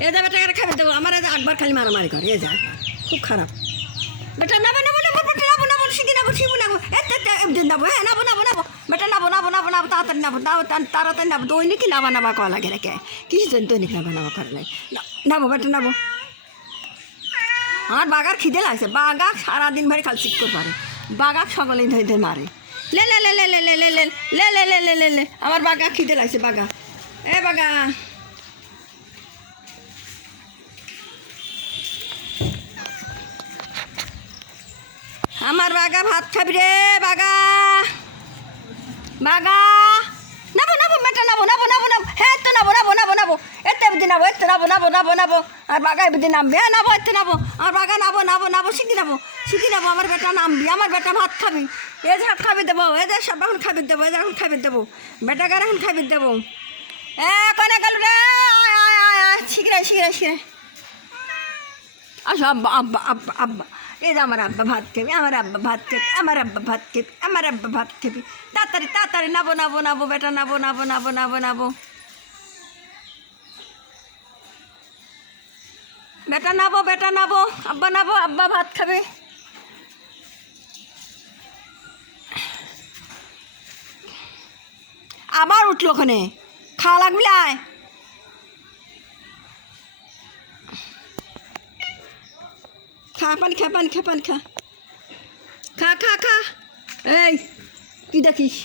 এ যা বেটা খাবে দেবো আমার একবার খালি মারামারি করে এ যা খুব খারাপ বেটা নাবো নাবো নাবো বেটা নাবো নাবো শিখি নাবো শিবু নাবো এদিন নাবো হ্যাঁ নাবো নাবো নাবো বেটা নাবো নাবো নাবো নাবো তাড়াতাড়ি নাবো তাড়াতাড়ি নাবো দৈনিকই নাবা নাবা করা লাগে রেখে কিছু জন দৈনিক নাবা নাবা করে লাগে নাবো বেটা নাবো আমার বাগার খিদে লাগছে বাগা সারাদিন ভারি খাল চিক করে পারে বাগা সকলেই ধরে ধরে মারে লে লে লে লে লে লে লে লে লে লে লে লে লে লে আমার বাগা খিদে লাগছে বাগা এ বাগা আমার বাগা ভাত খাবি রে বাগা বাগা নাবো নাবো বেটা নাবো নাবো নাবো নাবো হ্যাঁ তো নাবো নাবো নাবো নাবো এতে বুঝি নাবো এতে নাবো নাবো নাবো নাবো আর বাগা বুঝি নামবে হ্যাঁ নাবো এতে নাবো আমার বাগা নাবো নাবো নাবো শিখি নাবো আমার বেটা নামবি আমার বেটা ভাত খাবি এ যে খাবি দেবো এ যে সব এখন খাবি দেবো এ যে এখন খাবি দেবো বেটাকার এখন খাবি দেবো কনে গেল রে শিখরাই শিখরাই শিখরাই আসো আব্বা আব্বা আব্বা আব্বা এই যে আমার আব্বা ভাত খেবি আমার আব্বা ভাত খেবি আমার আব্বা ভাত খেবি আমার আব্বা ভাত খেবি তাড়াতাড়ি তাড়াতাড়ি নাবো নাবো নাবো বেটা নাবো নাবো নাবো নাবো নাবো বেটা নাবো আব্বা ভাত খাবে আবার উঠলো ওখানে খাওয়া লাগবি আয় খা পানি খা পানি খা পানি খা খা খা খা এই কি দেখিস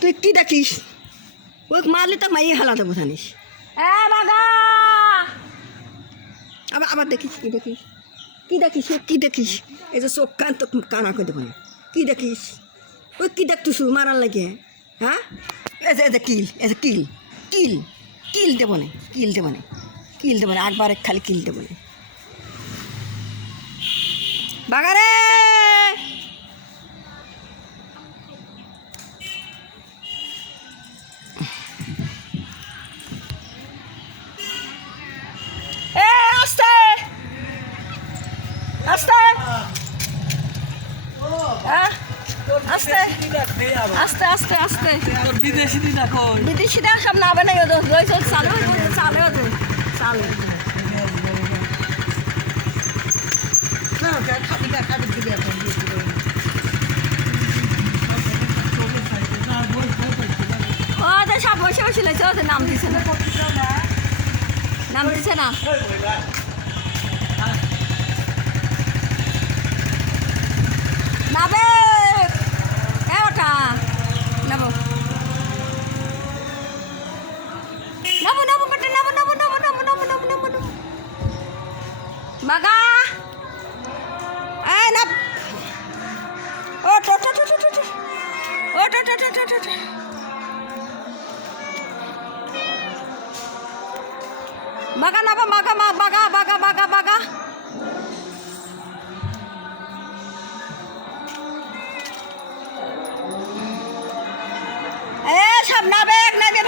তুই কি দেখিস ওই মারলে তো মাইয়ে হালাতে বোঝানিস বাগা আবার আবার দেখিস কি দেখিস কি দেখিস কি দেখিস এই যে চোখ কান তো কানা করে দেবো না কি দেখিস ওই কি দেখতিস মারার লাগে হ্যাঁ এই যে কিল এই যে কিল কিল কিল দেবো না কিল দেবো না কিল দেবো না একবার খালি কিল দেবো না বাগারে আস্তে আস্তে আস্তে আস্তে আস্তে আস্তে বিদেশিরা সব নাবে না চালে চালে চালে ওদের সব বসে বসে লেছে ওদের নাম দিছে না নাম দিছে না নাবে ওটা নাবো নাবো নাবো বেটা নাবো নাবো নাবো নাবো নাবো নাবো নাবো নাবো বাগা নাব ও টো টো টো টো টো ও টো টো টো টো টো বাগা নাবা বাগা মা বাগা বাগা বাগা বাগা সব নাবে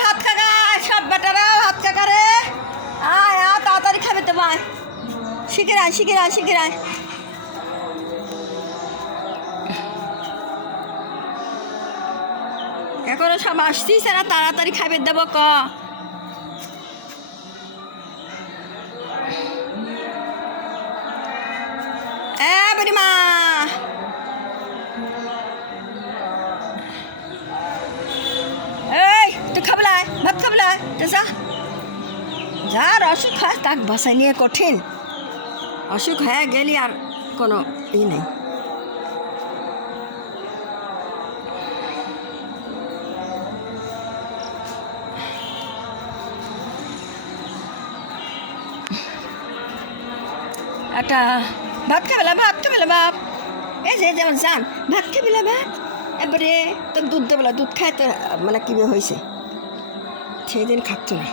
ভাত খাগা সব বেটারা ভাত খাগা রে আয় তাড়াতাড়ি খাবে তো ভাই শিখিরায় শিখিরায় শিখিরায় এখনো সব আসছিস না তাড়াতাড়ি খাবে দেবো ক বুড়িমা এই তুই খাবলাই ভাত খাবলাই যা যার অসুখ হয় তাক বাসায় নিয়ে কঠিন অসুখ হয়ে গেলি আর কোনো ই নেই একটা ভাত খাবেলা বাপ এই যে যেমন যান ভাত খাবেলা ভাত এবারে তো দুধ দেবেলা দুধ খায় তো মানে কী হয়েছে সেই দিন খাচ্ছ না